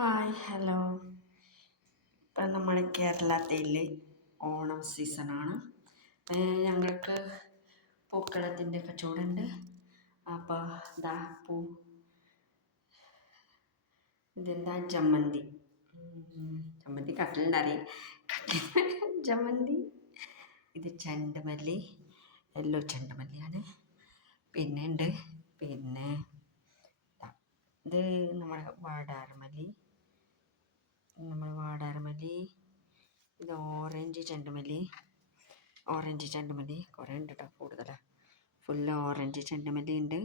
Hi hello. ഇപ്പം നമ്മൾ കേരളത്തിൽ ഓണം സീസണാണ്. ഞങ്ങൾക്ക് പൂക്കളത്തിൻ്റെ കച്ചവടമുണ്ട്. അപ്പോൾ ഇതാ ഇതെന്താ ജമന്തി. ജമന്തി കട്ടിലുണ്ടറിയും ജമന്തി. ഇത് ചെണ്ടുമല്ലി, യെല്ലോ ചെണ്ടുമല്ലിയാണ്. പിന്നെ ഉണ്ട് പിന്നെ ഇത് നമ്മുടെ വാടാർമല്ലി. ഇത് ഓറഞ്ച് ചെണ്ടുമല്ലി കുറേ ഉണ്ട് കേട്ടോ, കൂടുതലാണ്. ഫുള്ള് ഓറഞ്ച് ചെണ്ടുമല്ലി ഉണ്ട്.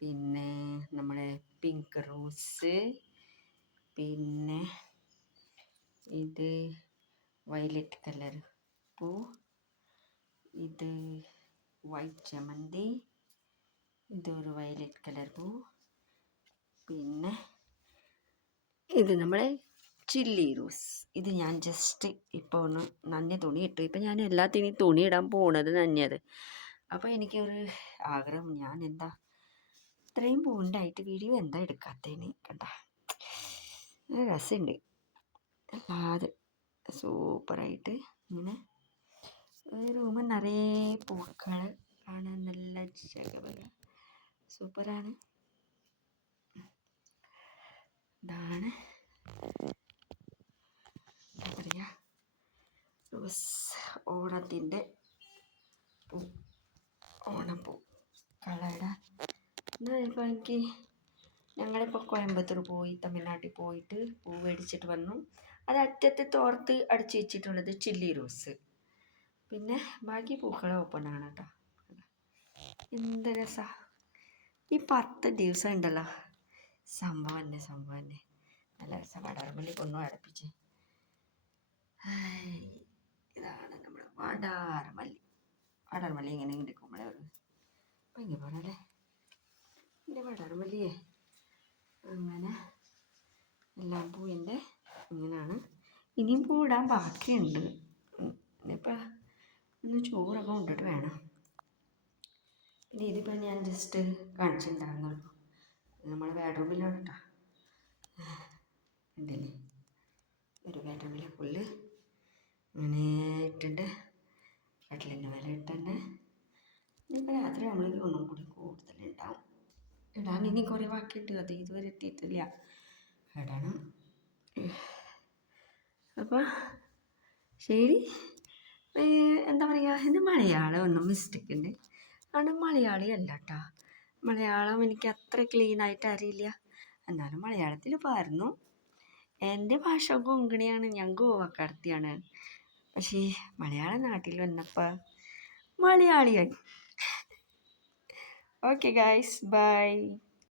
പിന്നെ നമ്മുടെ പിങ്ക് റോസ്, പിന്നെ ഇത് വയലറ്റ് കളർ പൂ, ഇത് വൈറ്റ് ജമന്തി, ഇതൊരു വയലറ്റ് കളർ പൂ, പിന്നെ ഇത് നമ്മളെ ചില്ലി റോസ്. ഇത് ഞാൻ ജസ്റ്റ് ഇപ്പോൾ ഒന്ന് നനഞ്ഞ തുണി ഇട്ടു. ഇപ്പം ഞാൻ എല്ലാത്തിനും തുണി ഇടാൻ പോണത് നനഞ്ഞത്. അപ്പോൾ എനിക്കൊരു ആഗ്രഹം, ഞാൻ എന്താ ഇത്രയും പൂണ്ടായിട്ട് വീഡിയോ എന്താ എടുക്കാത്തതിന് കണ്ട. രസമുണ്ട് അല്ലാതെ സൂപ്പറായിട്ട്. ഇങ്ങനെ റൂം നിറയെ പൂക്കൾ കാണാൻ നല്ല ജഗപക സൂപ്പറാണ്. ഇതാണ് എന്താ പറയുക, റോസ് ഓണത്തിൻ്റെ പൂ, ഓണപ്പൂ കളയുടെ. ഇപ്പോൾ ഞങ്ങളിപ്പോൾ കോയമ്പത്തൂർ പോയി, തമിഴ്നാട്ടിൽ പോയിട്ട് പൂ മേടിച്ചിട്ട് വന്നു. അത് അറ്റത്ത് തോർത്ത് അടിച്ച് വെച്ചിട്ടുള്ളത് ചില്ലി റോസ്. പിന്നെ ബാക്കി പൂക്കൾ ഓപ്പണാണ് കേട്ടോ. എന്ത് രസമാണ് ഈ 10 ദിവസം ഉണ്ടല്ലോ. സംഭവം തന്നെ നല്ല രസം. വാടാർമല്ലി ഒന്നും അടുപ്പിച്ച്. ഇതാണ് നമ്മുടെ വാടാർമല്ലി ഇങ്ങനെ എടുക്കുമ്പോഴേ ഒരു ഭംഗി പോലല്ലേ എൻ്റെ വാടാർമല്ലിയെ. അങ്ങനെ എല്ലാം പൂവിൻ്റെ ഇങ്ങനെയാണ്. ഇനിയും പൂവിടാൻ ബാക്കിയുണ്ട്. ഇനിയിപ്പോൾ ഒന്ന് ചോറൊക്കെ കൊണ്ടിട്ട് വേണം. പിന്നെ ഇതിപ്പോൾ ഞാൻ ജസ്റ്റ് കാണിച്ചിട്ടുണ്ടായിരുന്നുള്ളൂ. നമ്മുടെ ബെഡ്റൂമിലാണ് കേട്ടോ. ഉണ്ടല്ലേ, ഒരു ബെഡ്റൂമിൽ ഫുള്ള് അങ്ങനെ ഇട്ടുണ്ട്. കട്ടിലിൻ്റെ മേലെ ഇട്ടുണ്ട്. ഇനിയിപ്പോൾ രാത്രി ആകുമ്പോഴേക്കും ഒന്നും കൂടി കൂടുതലുണ്ടാവും. ഇടാൻ ഇനി കുറേ ബാക്കിയിട്ട്, അത് ഇതുവരെ എത്തിയിട്ടില്ല, ഇടണം. അപ്പോൾ ശരി. എന്താ പറയുക, ഇത് മലയാളം ഒന്നും മിസ്റ്റേക്ക് ഉണ്ട്. കാരണം മലയാളി അല്ല കേട്ടോ. മലയാളം എനിക്ക് അത്ര ക്ലീനായിട്ട് അറിയില്ല. എന്നാലും മലയാളത്തിൽ പറഞ്ഞു. എൻ്റെ ഭാഷ കൊങ്കണിയാണ്, ഞാൻ ഗോവക്കാരത്തിയാണ്. പക്ഷേ മലയാളം നാട്ടിൽ വന്നപ്പോൾ മലയാളിയായി. Okay guys, by.